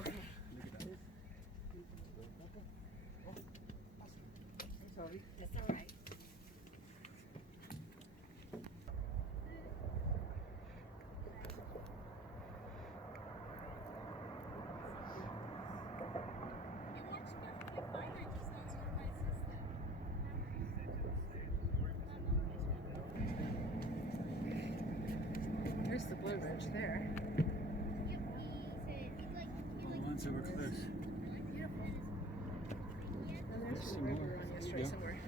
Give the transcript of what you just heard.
Okay. I'm sorry. That's all right. There's the Blue Ridge there. Well, the ones that were close. Beautiful. And there's There's a some river more. on There you yesterday go. somewhere.